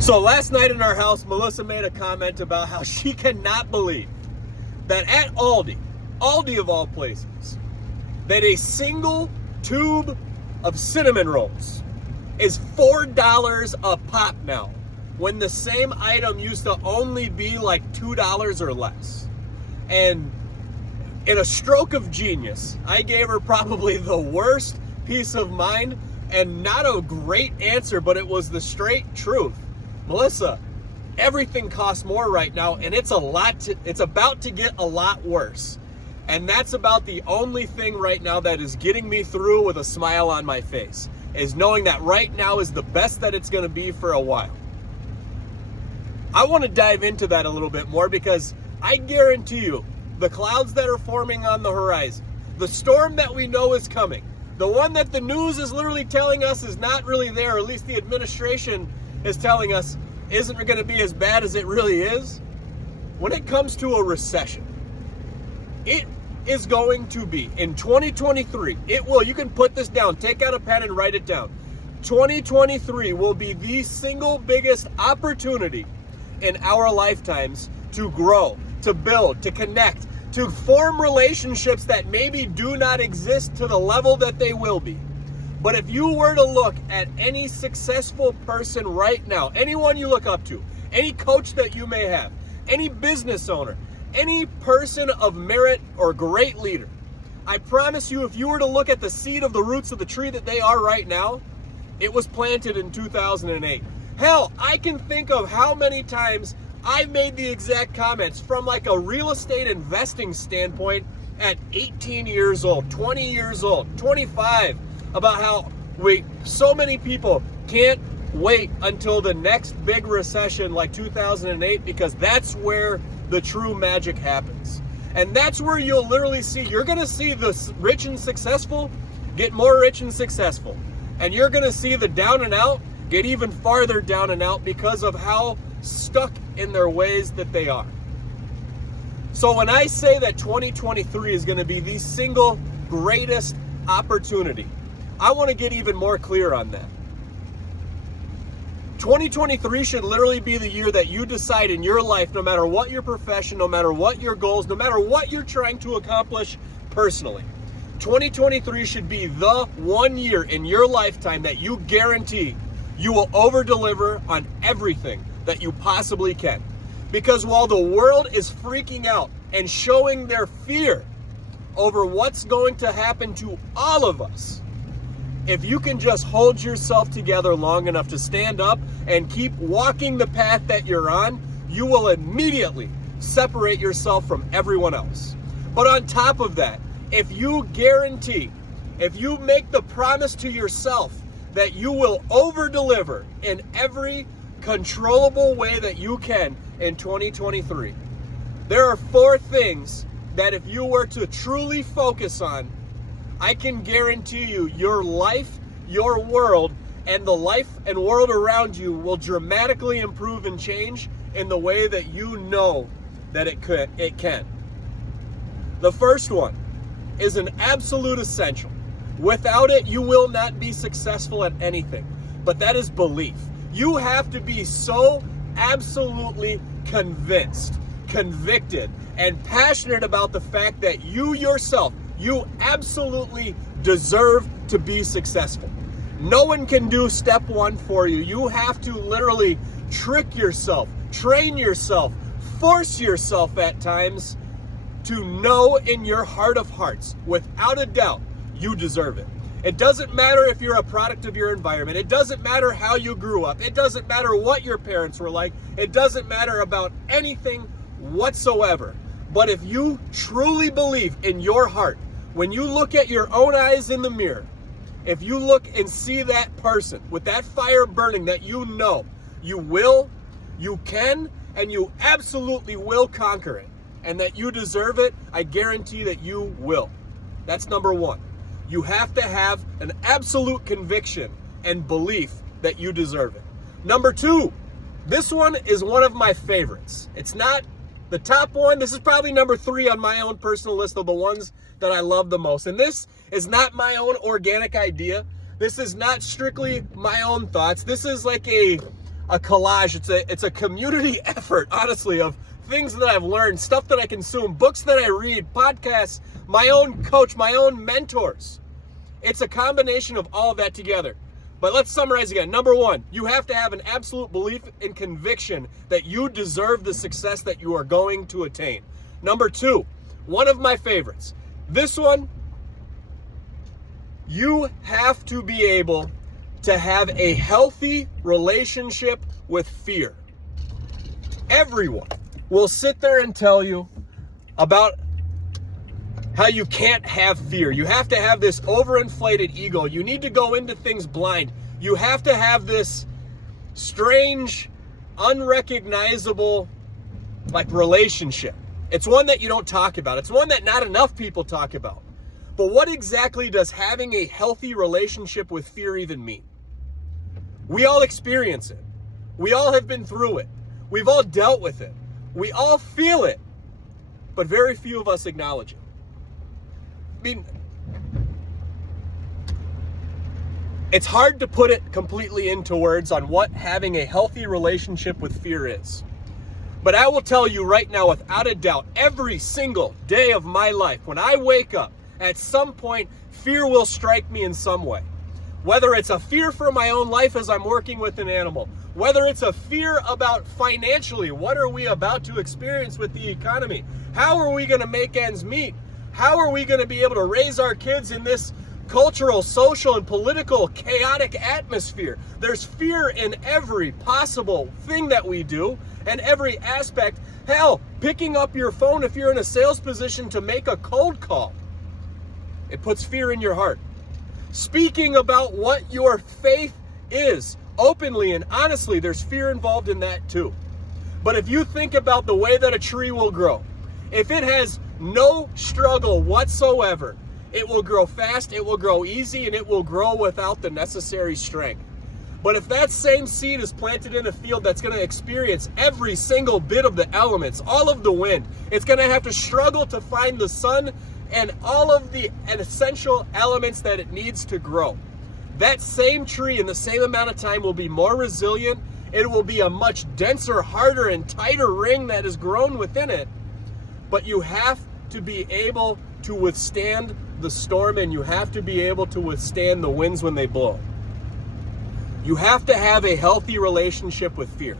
So last night in our house, Melissa made a comment about how she cannot believe that at Aldi of all places, that a single tube of cinnamon rolls is $4 a pop now, when the same item used to only be like $2 or less. And in a stroke of genius, I gave her probably the worst piece of mind and not a great answer, but it was the straight truth. Melissa, everything costs more right now, and it's about to get a lot worse. And that's about the only thing right now that is getting me through with a smile on my face, is knowing that right now is the best that it's going to be for a while. I want to dive into that a little bit more, because I guarantee you, the clouds that are forming on the horizon, the storm that we know is coming, the one that the news is literally telling us is not really there, or at least the administration is telling us isn't going to be as bad as it really is. When it comes to a recession, it is going to be in 2023. It will. You can put this down. Take out a pen and write it down. 2023 will be the single biggest opportunity in our lifetimes to grow, to build, to connect, to form relationships that maybe do not exist to the level that they will be. But if you were to look at any successful person right now, anyone you look up to, any coach that you may have, any business owner, any person of merit or great leader, I promise you, if you were to look at the seed of the roots of the tree that they are right now, it was planted in 2008. Hell, I can think of how many times I made the exact comments from like a real estate investing standpoint at 18 years old, 20 years old, 25, about how so many people can't wait until the next big recession like 2008, because that's where the true magic happens. And that's where you'll literally see, you're going to see the rich and successful get more rich and successful. And you're going to see the down and out get even farther down and out because of how stuck in their ways that they are. So when I say that 2023 is going to be the single greatest opportunity, I want to get even more clear on that. 2023 should literally be the year that you decide in your life, no matter what your profession, no matter what your goals, no matter what you're trying to accomplish personally, 2023 should be the one year in your lifetime that you guarantee you will over-deliver on everything that you possibly can. Because while the world is freaking out and showing their fear over what's going to happen to all of us, if you can just hold yourself together long enough to stand up and keep walking the path that you're on, you will immediately separate yourself from everyone else. But on top of that, if you make the promise to yourself that you will over-deliver in every controllable way that you can in 2023, there are 4 things that if you were to truly focus on, I can guarantee you your life, your world, and the life and world around you will dramatically improve and change in the way that you know that it can. The first one is an absolute essential. Without it, you will not be successful at anything. But that is belief. You have to be so absolutely convinced, convicted, and passionate about the fact that you yourself, you absolutely deserve to be successful. No one can do step 1 for you. You have to literally trick yourself, train yourself, force yourself at times to know in your heart of hearts, without a doubt, you deserve it. It doesn't matter if you're a product of your environment. It doesn't matter how you grew up. It doesn't matter what your parents were like. It doesn't matter about anything whatsoever. But if you truly believe in your heart, when you look at your own eyes in the mirror, if you look and see that person with that fire burning, that you know you will, you can, and you absolutely will conquer it, and that you deserve it, I guarantee that you will. That's number 1. You have to have an absolute conviction and belief that you deserve it. Number 2, this one is one of my favorites. It's not the top one. This is probably number 3 on my own personal list of the ones that I love the most. And this is not my own organic idea. This is not strictly my own thoughts. This is like a a collage. It's a community effort, honestly, of things that I've learned, stuff that I consume, books that I read, podcasts, my own coach, my own mentors. It's a combination of all of that together. But let's summarize again. Number one, you have to have an absolute belief and conviction that you deserve the success that you are going to attain. Number two, one of my favorites. This one, you have to be able to have a healthy relationship with fear. Everyone will sit there and tell you about how you can't have fear. You have to have this overinflated ego. You need to go into things blind. You have to have this strange, unrecognizable, relationship. It's one that you don't talk about. It's one that not enough people talk about. But what exactly does having a healthy relationship with fear even mean? We all experience it. We all have been through it. We've all dealt with it. We all feel it. But very few of us acknowledge it. I mean, it's hard to put it completely into words on what having a healthy relationship with fear is. But I will tell you right now, without a doubt, every single day of my life, when I wake up, at some point, fear will strike me in some way. Whether it's a fear for my own life as I'm working with an animal, whether it's a fear about financially, what are we about to experience with the economy? How are we going to make ends meet? How are we going to be able to raise our kids in this cultural, social, and political chaotic atmosphere? There's fear in every possible thing that we do and every aspect. Hell, picking up your phone if you're in a sales position to make a cold call. It puts fear in your heart. Speaking about what your faith is openly and honestly, there's fear involved in that too. But if you think about the way that a tree will grow, if it has no struggle whatsoever, it will grow fast, it will grow easy, and it will grow without the necessary strength. But if that same seed is planted in a field that's going to experience every single bit of the elements, all of the wind, it's going to have to struggle to find the sun and all of the essential elements that it needs to grow. That same tree in the same amount of time will be more resilient. It will be a much denser, harder, and tighter ring that is grown within it. But you have to be able to withstand the storm, and you have to be able to withstand the winds when they blow. You have to have a healthy relationship with fear.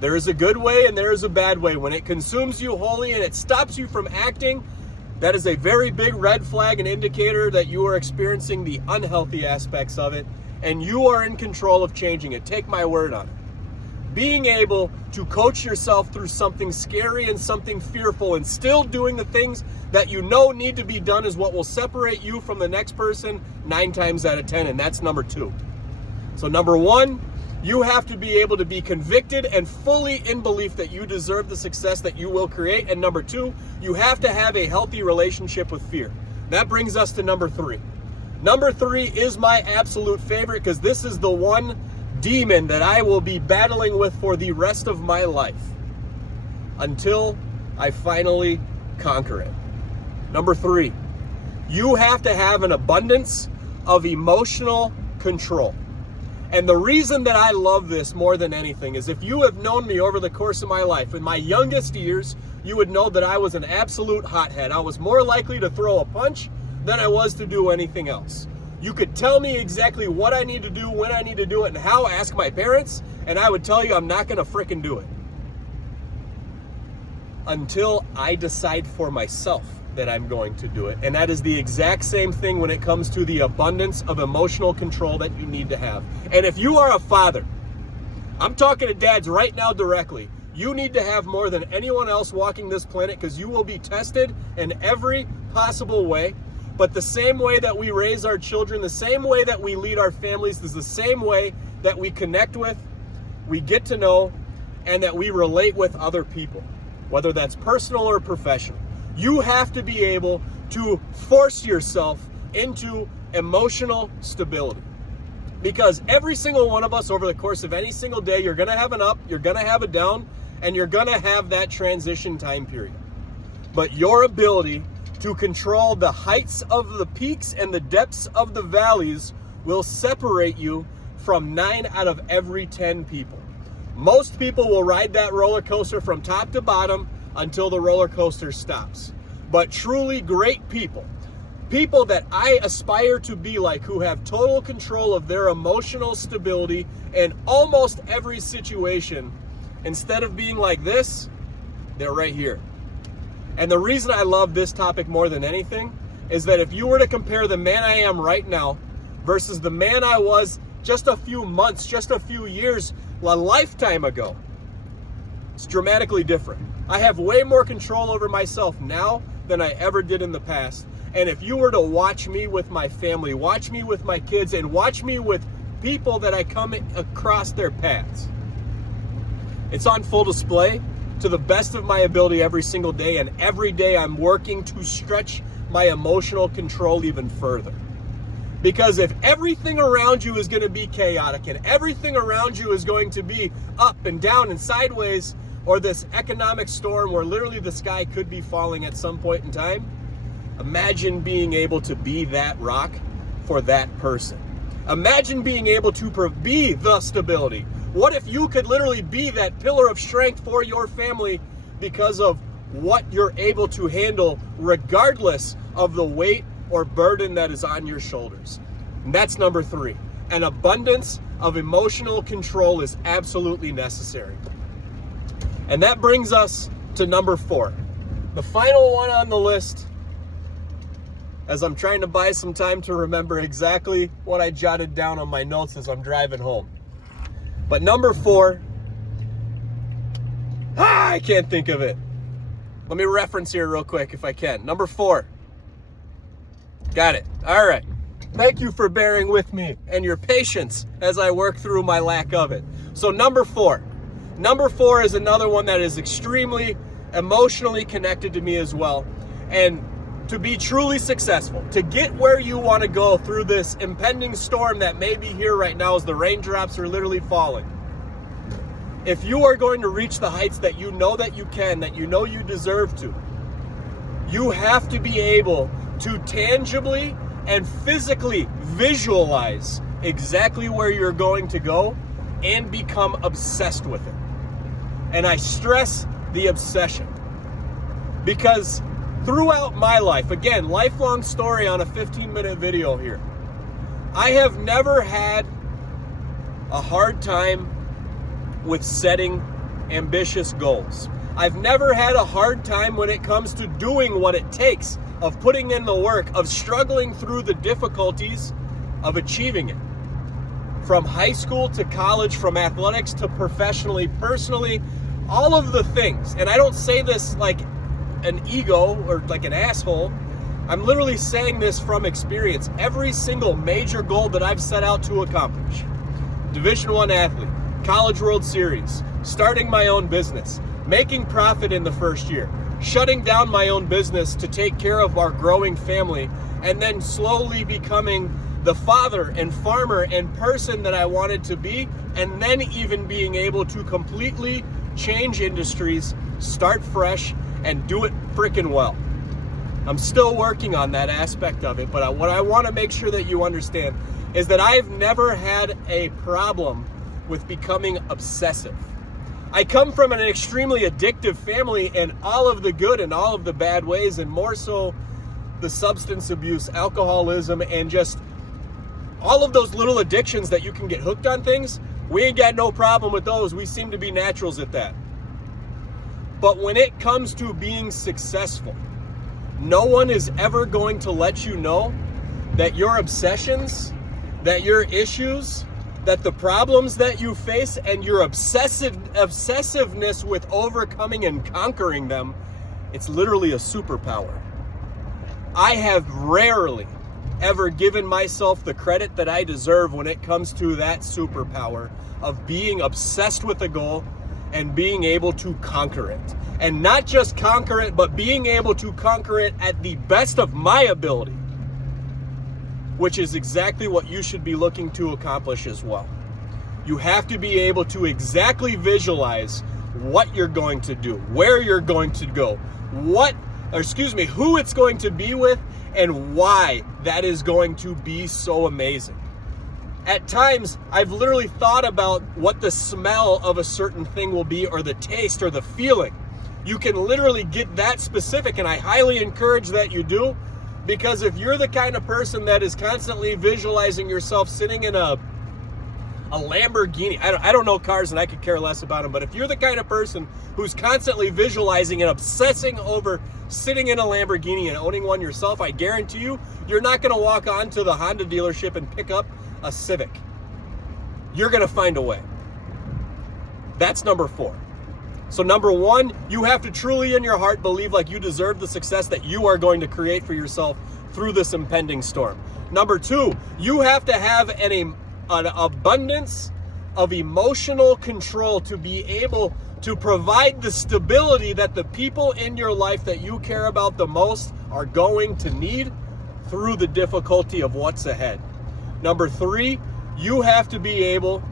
There is a good way and there is a bad way. When it consumes you wholly and it stops you from acting, that is a very big red flag and indicator that you are experiencing the unhealthy aspects of it, and you are in control of changing it. Take my word on it. Being able to coach yourself through something scary and something fearful and still doing the things that you know need to be done is what will separate you from the next person 9 times out of 10, and that's number 2. So number 1, you have to be able to be convicted and fully in belief that you deserve the success that you will create. And number 2, you have to have a healthy relationship with fear. That brings us to number 3. Number 3 is my absolute favorite because this is the one demon that I will be battling with for the rest of my life until I finally conquer it. Number 3, you have to have an abundance of emotional control. And the reason that I love this more than anything is if you have known me over the course of my life, in my youngest years, you would know that I was an absolute hothead. I was more likely to throw a punch than I was to do anything else. You could tell me exactly what I need to do, when I need to do it, and how. Ask my parents, and I would tell you I'm not going to frickin' do it. Until I decide for myself that I'm going to do it. And that is the exact same thing when it comes to the abundance of emotional control that you need to have. And if you are a father, I'm talking to dads right now directly. You need to have more than anyone else walking this planet because you will be tested in every possible way. But the same way that we raise our children, the same way that we lead our families, is the same way that we connect with, we get to know, and that we relate with other people, whether that's personal or professional. You have to be able to force yourself into emotional stability. Because every single one of us over the course of any single day, you're going to have an up, you're going to have a down, and you're going to have that transition time period. But your ability to control the heights of the peaks and the depths of the valleys will separate you from 9 out of every 10 people. Most people will ride that roller coaster from top to bottom until the roller coaster stops. But truly great people, people that I aspire to be like, who have total control of their emotional stability in almost every situation, instead of being like this, they're right here. And the reason I love this topic more than anything is that if you were to compare the man I am right now versus the man I was just a few months, just a few years, a lifetime ago, it's dramatically different. I have way more control over myself now than I ever did in the past. And if you were to watch me with my family, watch me with my kids, and watch me with people that I come across their paths, it's on full display to the best of my ability every single day. And every day I'm working to stretch my emotional control even further. Because if everything around you is going to be chaotic and everything around you is going to be up and down and sideways, or this economic storm where literally the sky could be falling at some point in time, imagine being able to be that rock for that person. Imagine being able to be the stability. What if you could literally be that pillar of strength for your family because of what you're able to handle, regardless of the weight or burden that is on your shoulders? And that's number 3. An abundance of emotional control is absolutely necessary. And that brings us to number 4. The final one on the list, as I'm trying to buy some time to remember exactly what I jotted down on my notes as I'm driving home. But number 4, I can't think of it. Let me reference here real quick if I can. Number 4. Got it. All right. Thank you for bearing with me and your patience as I work through my lack of it. So number 4. Number 4 is another one that is extremely emotionally connected to me as well. And to be truly successful, to get where you want to go through this impending storm that may be here right now as the raindrops are literally falling, if you are going to reach the heights that you know that you can, that you know you deserve to, you have to be able to tangibly and physically visualize exactly where you're going to go and become obsessed with it. And I stress the obsession because throughout my life, again, lifelong story on a 15-minute video here, I have never had a hard time with setting ambitious goals. I've never had a hard time when it comes to doing what it takes, of putting in the work, of struggling through the difficulties of achieving it. From high school to college, from athletics to professionally, personally, all of the things. And I don't say this like an ego or like an asshole. I'm literally saying this from experience. Every single major goal that I've set out to accomplish, Division I athlete, College World Series, starting my own business, making profit in the first year, shutting down my own business to take care of our growing family, and then slowly becoming the father and farmer and person that I wanted to be, and then even being able to completely change industries, start fresh, and do it freaking well. I'm still working on that aspect of it, but what I want to make sure that you understand is that I've never had a problem with becoming obsessive. I come from an extremely addictive family in all of the good and all of the bad ways, and more so the substance abuse, alcoholism, and just all of those little addictions that you can get hooked on things. We ain't got no problem with those. We seem to be naturals at that. But when it comes to being successful, no one is ever going to let you know that your obsessions, that your issues, that the problems that you face and your obsessiveness with overcoming and conquering them, it's literally a superpower. I have rarely ever given myself the credit that I deserve when it comes to that superpower of being obsessed with a goal and being able to conquer it. And not just conquer it, but being able to conquer it at the best of my ability, which is exactly what you should be looking to accomplish as well. You have to be able to exactly visualize what you're going to do, where you're going to go, who it's going to be with, and why that is going to be so amazing. At times, I've literally thought about what the smell of a certain thing will be, or the taste, or the feeling. You can literally get that specific, and I highly encourage that you do, because if you're the kind of person that is constantly visualizing yourself sitting in a Lamborghini, I don't know cars and I could care less about them, but if you're the kind of person who's constantly visualizing and obsessing over sitting in a Lamborghini and owning one yourself, I guarantee you, you're not going to walk onto the Honda dealership and pick up a Civic. You're going to find a way. That's number 4. So number 1, you have to truly in your heart believe like you deserve the success that you are going to create for yourself through this impending storm. Number 2, you have to have an abundance of emotional control to be able to provide the stability that the people in your life that you care about the most are going to need through the difficulty of what's ahead. Number 3, you have to be able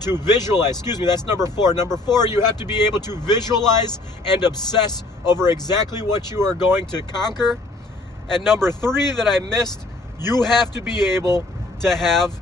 to visualize, that's number 4. Number 4, you have to be able to visualize and obsess over exactly what you are going to conquer. And number 3 that I missed, you have to be able to have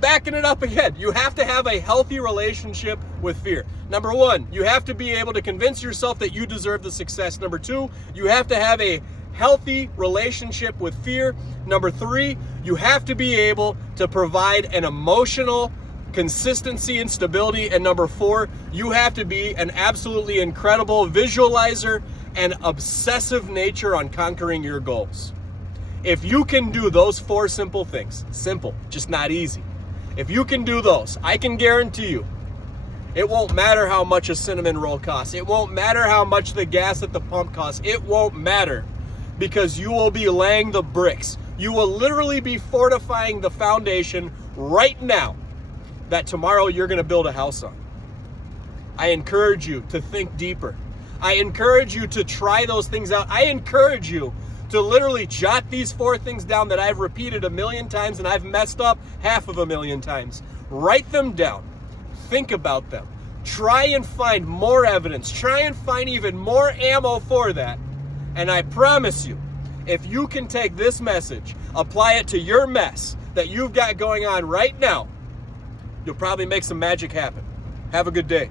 backing it up again. You have to have a healthy relationship with fear. Number 1, you have to be able to convince yourself that you deserve the success. Number 2, you have to have a healthy relationship with fear. Number 3, you have to be able to provide an emotional consistency and stability. And number 4, you have to be an absolutely incredible visualizer and obsessive nature on conquering your goals. If you can do those 4 simple things, simple, just not easy. If you can do those, I can guarantee you, it won't matter how much a cinnamon roll costs. It won't matter how much the gas at the pump costs. It won't matter, because you will be laying the bricks. You will literally be fortifying the foundation right now that tomorrow you're going to build a house on. I encourage you to think deeper. I encourage you to try those things out. I encourage you to literally jot these 4 things down that I've repeated 1,000,000 times and I've messed up 500,000 times. Write them down. Think about them. Try and find more evidence. Try and find even more ammo for that. And I promise you, if you can take this message, apply it to your mess that you've got going on right now, you'll probably make some magic happen. Have a good day.